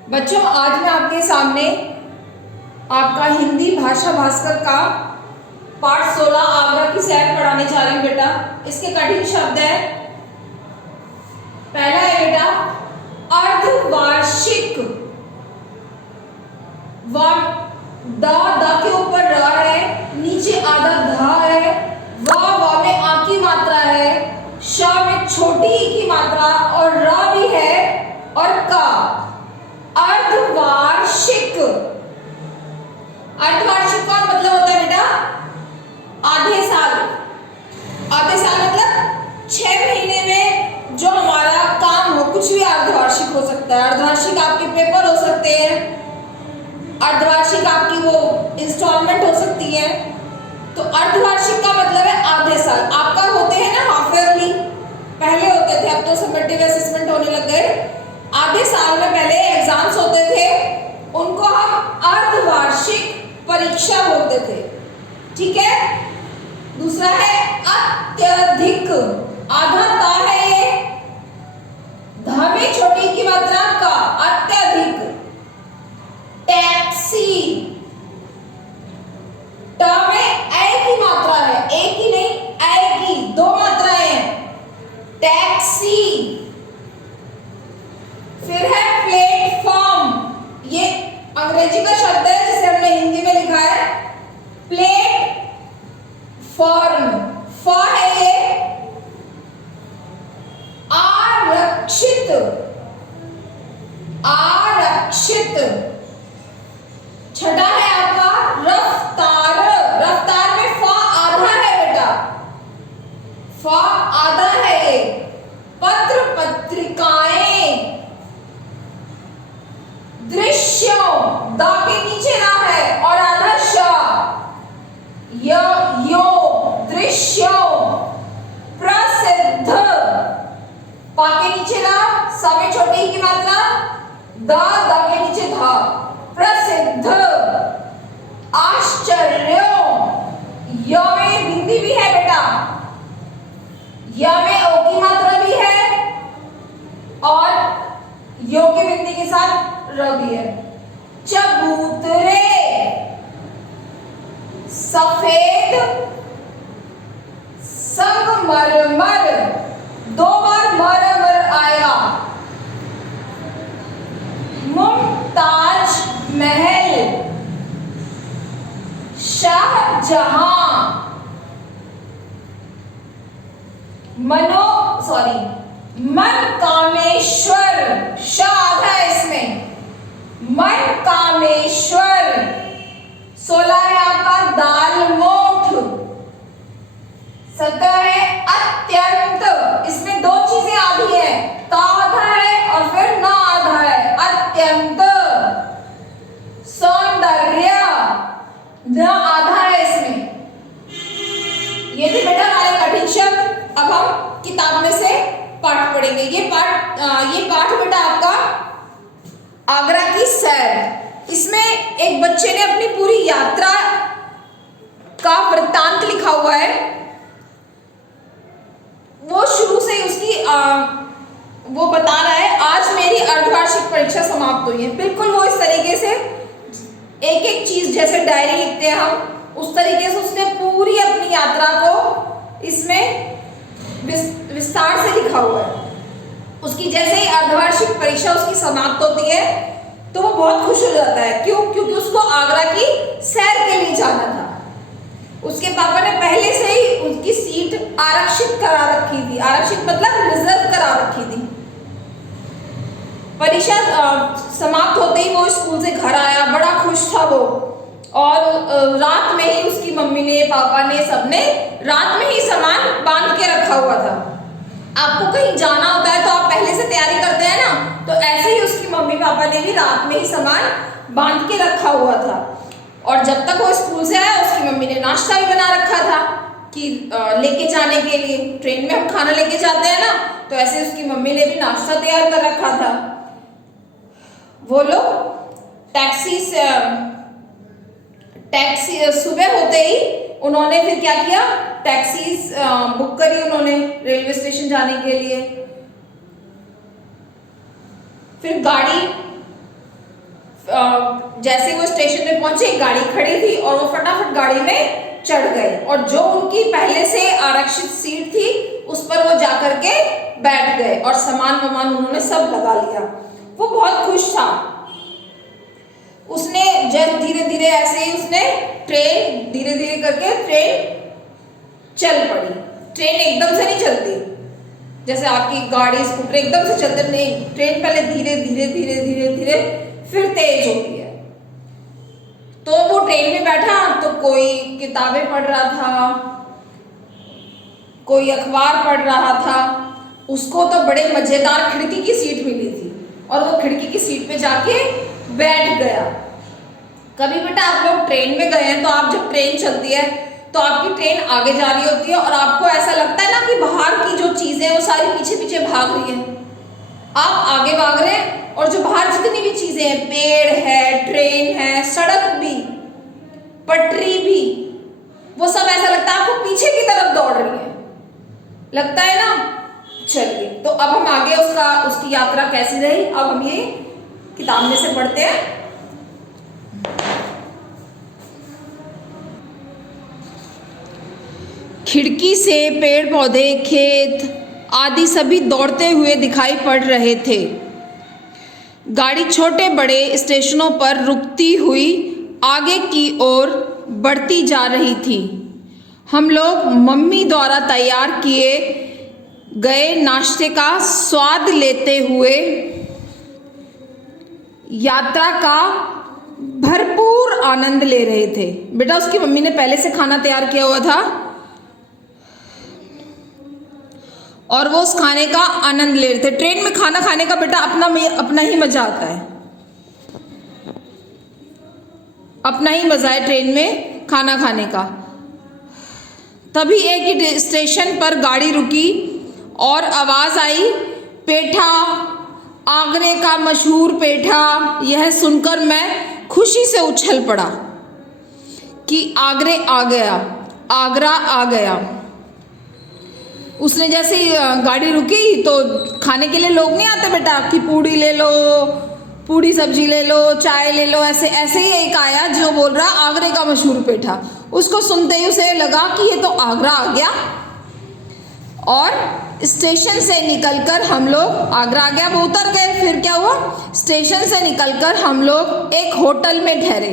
बच्चों, आज मैं आपके सामने आपका हिंदी भाषा भास्कर का पाठ 16 आगरा की सैर पढ़ाने जा रही हूँ बेटा। इसके कठिन शब्द है। पहला है बेटा अर्धवार्षिक। द के ऊपर र है, नीचे आधा ध है, व में आ की मात्रा है, श में छोटी ई की मात्रा और र भी है और का। अर्धवार्षिक। अर्धवार्षिक का मतलब होता है बेटा आधे साल। आधे साल मतलब 6 महीने में जो हमारा काम हो, कुछ भी अर्धवार्षिक हो सकता है। अर्धवार्षिक आपके पेपर हो सकते हैं, अर्धवार्षिक आपकी वो इंस्टॉलमेंट हो सकती है। तो अर्धवार्षिक का मतलब है आधे साल। आपका होते हैं ना हाफ ईयरली, पहले होते थे, अब तो समेटिव असेसमेंट होने लग गए। आधे साल में पहले एग्जाम्स होते थे, उनको हम अर्धवार्षिक परीक्षा बोलते थे। ठीक है। दूसरा है अत्यधिक। आधा ता है ये, ध में छोटी की मात्रा का, अत्यधिक। टैक्सी। ट में ए की मात्रा है, एक ही नहीं ए की, 2 मात्राएं हैं। टैक्सी। फिर है प्लेटफॉर्म। ये अंग्रेजी का शब्द है जिसे हमने हिंदी में लिखा है प्लेट फॉर्म। फ है ये। आरक्षित। आरक्षित। छठा है आपका रफ्तार। रफ्तार में फ आधा है बेटा, फ आधा है ये। पत्र पत्रिकाएं। दृश्यों। द के नीचे ना है और आधा श। यो दृश्यों। प्रसिद्ध। पा के नीचे ना, स में छोटी की मात्रा, द के नीचे धा। प्रसिद्ध। आश्चर्य। य में बिंदी भी है बेटा, य में ओ की मात्रा भी है और यो की बिंदी के साथ र भी है। चबूतरे। सफेद। संगमरमर। 2 बार मर आएगा। मुमताज महल। शाहजहां। मन कामेश्वर। श आधा है इसमें, मन कामेश्वर। 16 है आपका दालमोठ। 17 है अत्यंत। इसमें 2 चीजें आधी है, ता आधा है और फिर ना आधा है। अत्यंत। सौंदर्य। न आधा है इसमें। ये थे बेटा हमारे कठिन शब्द। अब हम किताब में से पाठ पढ़ेंगे। ये पाठ बेटा आपका आगरा की सैर। इसमें एक बच्चे ने अपनी पूरी यात्रा का वृत्तांत लिखा हुआ है। वो शुरू से उसकी वो बता रहा है आज मेरी अर्धवार्षिक परीक्षा समाप्त हुई है। बिल्कुल वो इस तरीके से एक एक चीज जैसे डायरी लिखते हैं हम, उस तरीके से उसने पूरी अपनी यात्रा को इसमें विस्तार से लिखा हुआ है। उसकी जैसे ही अर्धवार्षिक परीक्षा उसकी समाप्त होती है तो वो बहुत खुश हो जाता है। क्यों? क्योंकि उसको आगरा की सैर के लिए जाना था। उसके पापा ने पहले से ही उसकी सीट आरक्षित करा रखी थी। आरक्षित मतलब रिजर्व करा रखी थी। परीक्षा समाप्त होते ही वो स्कूल से घर आया, बड़ा खुश था वो। और रात में ही उसकी मम्मी ने, पापा ने, सबने रात में ही सामान बांध के रखा हुआ था। आपको कहीं जाना होता है तो आप पहले से तैयारी करते हैं ना, तो ऐसे ही उसकी मम्मी पापा ने भी रात में ही सामान बांध के रखा हुआ था। और जब तक वो स्कूल से आया उसकी मम्मी ने नाश्ता भी बना रखा था कि लेके जाने के लिए। ट्रेन में हम खाना लेके जाते हैं ना, तो ऐसे उसकी मम्मी ने भी नाश्ता तैयार कर रखा था। वो लोग टैक्सी सुबह होते ही उन्होंने फिर क्या किया, टैक्सी बुक करी उन्होंने रेलवे स्टेशन जाने के लिए। फिर गाड़ी जैसे वो स्टेशन पे पहुंचे, गाड़ी खड़ी थी और वो फटाफट गाड़ी में चढ़ गए और जो उनकी पहले से आरक्षित सीट थी उस पर वो जाकर के बैठ गए और सामान वामान उन्होंने सब लगा लिया। वो बहुत खुश था। उसने जब धीरे धीरे ऐसे ही उसने ट्रेन धीरे धीरे करके ट्रेन चल पड़ी। ट्रेन एकदम से नहीं चलती, जैसे आपकी गाड़ी स्कूटर एकदम से चलते नहीं, ट्रेन पहले धीरे धीरे धीरे धीरे धीरे फिर तेज होती है। तो वो ट्रेन में बैठा तो कोई किताबें पढ़ रहा था, कोई अखबार पढ़ रहा था। उसको तो बड़े मजेदार खिड़की की सीट मिली थी और वो खिड़की की सीट पे जाके बैठ गया। कभी बेटा आप लोग ट्रेन में गए हैं तो आप जब ट्रेन चलती है तो आपकी ट्रेन आगे जा रही होती है और आपको ऐसा लगता है ना कि बाहर की जो चीजें हैं वो सारी पीछे पीछे भाग रही हैं। आप आगे भाग रहे हैं और जो बाहर जितनी भी चीजें हैं, पेड़ है, ट्रेन है, सड़क भी, पटरी भी, वो सब ऐसा लगता है आपको पीछे की तरफ दौड़ रही है, लगता है ना। चलिए, तो अब हम आगे उसकी यात्रा कैसी रही अब हम ये किताब में से पढ़ते हैं। खिड़की से पेड़ पौधे, खेत आदि सभी दौड़ते हुए दिखाई पड़ रहे थे। गाड़ी छोटे बड़े स्टेशनों पर रुकती हुई आगे की ओर बढ़ती जा रही थी। हम लोग मम्मी द्वारा तैयार किए गए नाश्ते का स्वाद लेते हुए यात्रा का भरपूर आनंद ले रहे थे। बेटा उसकी मम्मी ने पहले से खाना तैयार किया हुआ था और वो उस खाने का आनंद ले रहे थे। ट्रेन में खाना खाने का बेटा अपना ही मजा आता है, अपना ही मजा है ट्रेन में खाना खाने का। तभी एक स्टेशन पर गाड़ी रुकी और आवाज आई, पेठा, आगरे का मशहूर पेठा। यह सुनकर मैं खुशी से उछल पड़ा कि आगरे आ गया, आगरा आ गया। उसने जैसे गाड़ी रुकी तो खाने के लिए लोग नहीं आते बेटा कि पूड़ी ले लो, पूड़ी सब्जी ले लो, चाय ले लो, ऐसे ऐसे ही एक आया जो बोल रहा आगरे का मशहूर पेठा। उसको सुनते ही उसे लगा कि ये तो आगरा आ गया और स्टेशन से निकलकर हम लोग, आगरा आ गया, वो उतर गए। फिर क्या हुआ, स्टेशन से निकलकर हम लोग एक होटल में ठहरे।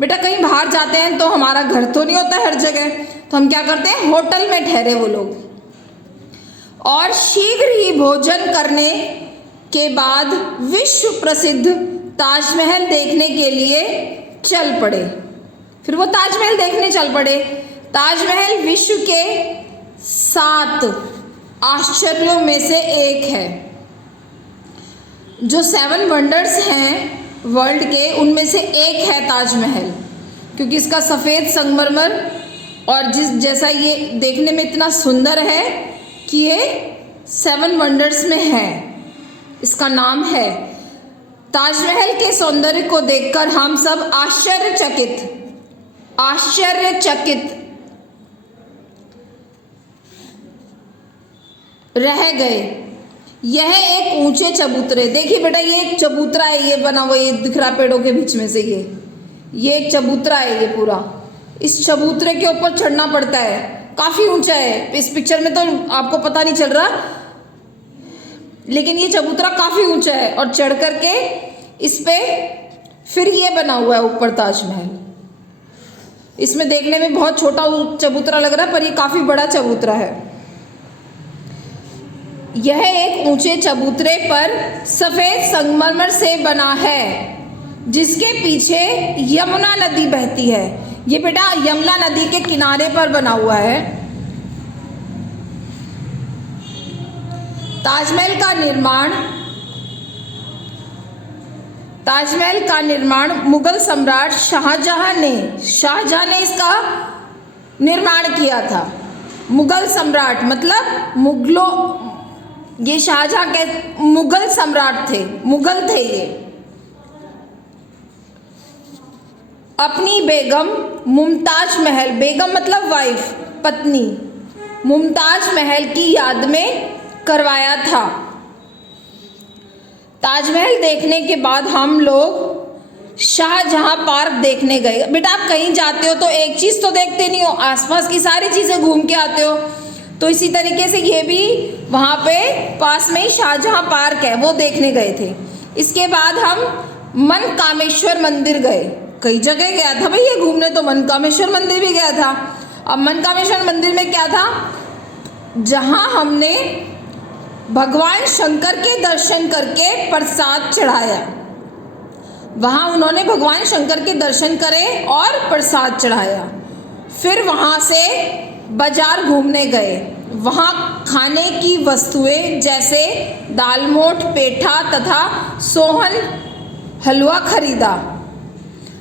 बेटा कहीं बाहर जाते हैं तो हमारा घर तो नहीं होता हर जगह, तो हम क्या करते हैं, होटल में ठहरे वो लोग। और शीघ्र ही भोजन करने के बाद विश्व प्रसिद्ध ताजमहल देखने के लिए चल पड़े। फिर वो ताजमहल देखने चल पड़े। ताजमहल विश्व के 7 आश्चर्यों में से एक है। जो 7 वंडर्स हैं वर्ल्ड के, उनमें से एक है ताजमहल, क्योंकि इसका सफ़ेद संगमरमर और जैसा ये देखने में इतना सुंदर है कि ये 7 वंडर्स में है। इसका नाम है। ताजमहल के सौंदर्य को देखकर हम सब आश्चर्यचकित रह गए। यह एक ऊंचे चबूतरे, देखिए बेटा ये एक चबूतरा है, ये बना हुआ, ये दिख रहा पेड़ों के बीच में से, ये एक चबूतरा है। ये पूरा इस चबूतरे के ऊपर चढ़ना पड़ता है, काफी ऊंचा है। इस पिक्चर में तो आपको पता नहीं चल रहा, लेकिन ये चबूतरा काफी ऊंचा है और चढ़ करके इस पे फिर ये बना हुआ है ऊपर ताजमहल। इसमें देखने में बहुत छोटा चबूतरा लग रहा है पर ये काफी बड़ा चबूतरा है। यह एक ऊंचे चबूतरे पर सफेद संगमरमर से बना है, जिसके पीछे यमुना नदी बहती है। ये बेटा यमुना नदी के किनारे पर बना हुआ है। ताजमहल का निर्माण मुगल सम्राट शाहजहां ने इसका निर्माण किया था। मुगल सम्राट मतलब मुगलों, ये शाहजहां के मुगल सम्राट थे, मुगल थे ये। अपनी बेगम मुमताज महल, बेगम मतलब वाइफ, पत्नी, मुमताज महल की याद में करवाया था। ताजमहल देखने के बाद हम लोग शाहजहां पार्क देखने गए। बेटा आप कहीं जाते हो तो एक चीज तो देखते नहीं हो, आसपास की सारी चीजें घूम के आते हो। तो इसी तरीके से ये भी वहां पे पास में ही शाहजहां पार्क है, वो देखने गए थे। इसके बाद हम मनकामेश्वर मंदिर गए। कई जगह गया था भाई ये घूमने, तो मनकामेश्वर मंदिर भी गया था। अब मनकामेश्वर मंदिर में क्या था, जहां हमने भगवान शंकर के दर्शन करके प्रसाद चढ़ाया। वहां उन्होंने भगवान शंकर के दर्शन करे और प्रसाद चढ़ाया। फिर वहां से बाजार घूमने गए। वहां खाने की वस्तुएं जैसे दालमोठ, पेठा तथा सोहन हलवा खरीदा।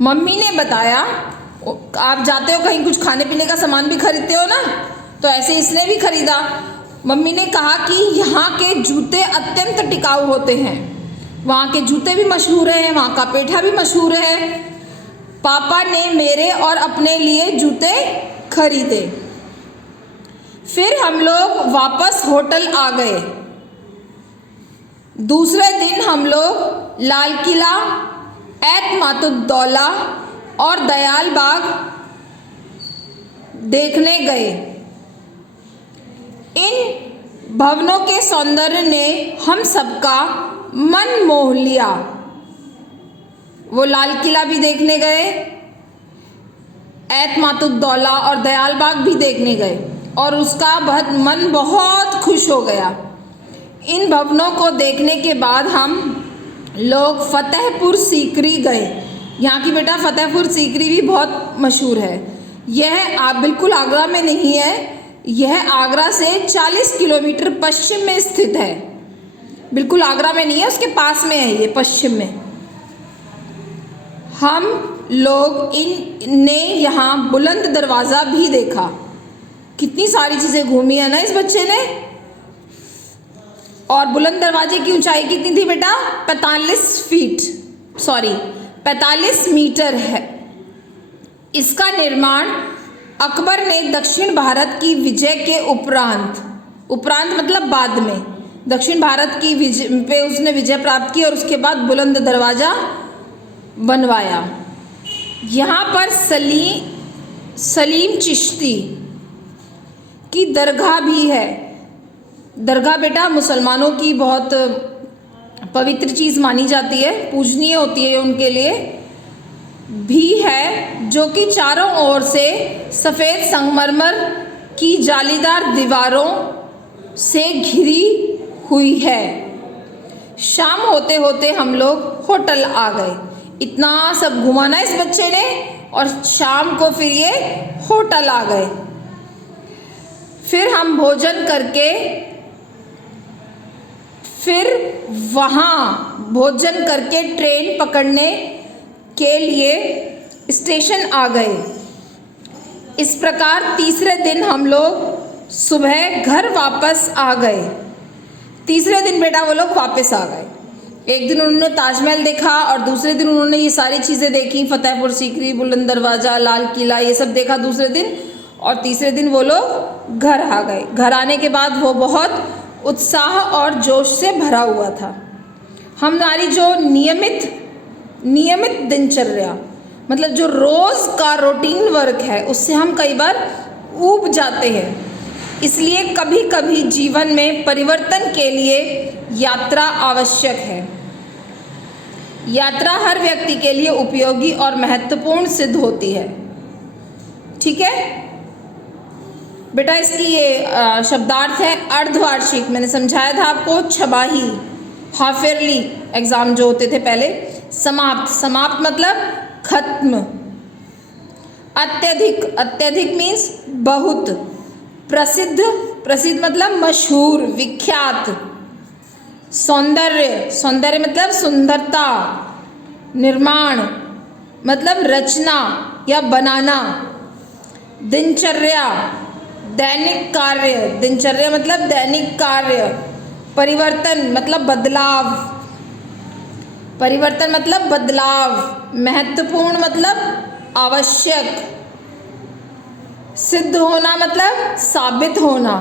मम्मी ने बताया, आप जाते हो कहीं कुछ खाने पीने का सामान भी खरीदते हो ना, तो ऐसे इसने भी खरीदा। मम्मी ने कहा कि यहाँ के जूते अत्यंत टिकाऊ होते हैं। वहाँ के जूते भी मशहूर हैं, वहाँ का पेठा भी मशहूर है। पापा ने मेरे और अपने लिए जूते खरीदे। फिर हम लोग वापस होटल आ गए। दूसरे दिन हम लोग लाल किला, एतमातुद्दौला और दयाल बाग देखने गए। इन भवनों के सौंदर्य ने हम सबका मन मोह लिया। वो लाल किला भी देखने गए, एतमातुद्दौला और दयाल बाग भी देखने गए और उसका मन बहुत खुश हो गया। इन भवनों को देखने के बाद हम लोग फतेहपुर सीकरी गए। यहाँ की बेटा फतेहपुर सीकरी भी बहुत मशहूर है। यह बिल्कुल आगरा में नहीं है, यह आगरा से 40 किलोमीटर पश्चिम में स्थित है। बिल्कुल आगरा में नहीं है, उसके पास में है ये, पश्चिम में। हम लोग ने यहाँ बुलंद दरवाज़ा भी देखा। कितनी सारी चीज़ें घूमी है ना इस बच्चे ने। और बुलंद दरवाजे की ऊंचाई कितनी थी बेटा, 45 मीटर है। इसका निर्माण अकबर ने दक्षिण भारत की विजय के उपरांत मतलब बाद में, दक्षिण भारत की विजय पे उसने विजय प्राप्त की और उसके बाद बुलंद दरवाज़ा बनवाया। यहाँ पर सलीम चिश्ती की दरगाह भी है। दरगाह बेटा मुसलमानों की बहुत पवित्र चीज़ मानी जाती है, पूजनीय होती है उनके लिए भी है, जो कि चारों ओर से सफ़ेद संगमरमर की जालीदार दीवारों से घिरी हुई है। शाम होते होते हम लोग होटल आ गए। इतना सब घुमाना इस बच्चे ने और शाम को फिर ये होटल आ गए। फिर हम भोजन करके ट्रेन पकड़ने के लिए स्टेशन आ गए। इस प्रकार तीसरे दिन हम लोग सुबह घर वापस आ गए। तीसरे दिन बेटा वो लोग वापस आ गए। एक दिन उन्होंने ताजमहल देखा और दूसरे दिन उन्होंने ये सारी चीज़ें देखी, फतेहपुर सीकरी, बुलंद दरवाज़ा, लाल किला, ये सब देखा दूसरे दिन। और तीसरे दिन वो लोग घर आ गए। घर आने के बाद वो बहुत उत्साह और जोश से भरा हुआ था। हमारी जो नियमित दिनचर्या मतलब जो रोज़ का रूटीन वर्क है, उससे हम कई बार ऊब जाते हैं। इसलिए कभी कभी जीवन में परिवर्तन के लिए यात्रा आवश्यक है। यात्रा हर व्यक्ति के लिए उपयोगी और महत्वपूर्ण सिद्ध होती है। ठीक है बेटा, इसकी ये शब्दार्थ है अर्धवार्षिक। मैंने समझाया था आपको, छबाही, हाफ ईयरली एग्जाम जो होते थे पहले। समाप्त मतलब खत्म। अत्यधिक मीन्स बहुत। प्रसिद्ध मतलब मशहूर, विख्यात। सौंदर्य मतलब सुंदरता। निर्माण मतलब रचना या बनाना। दिनचर्या मतलब दैनिक कार्य। परिवर्तन मतलब बदलाव। महत्वपूर्ण मतलब आवश्यक। सिद्ध होना मतलब साबित होना।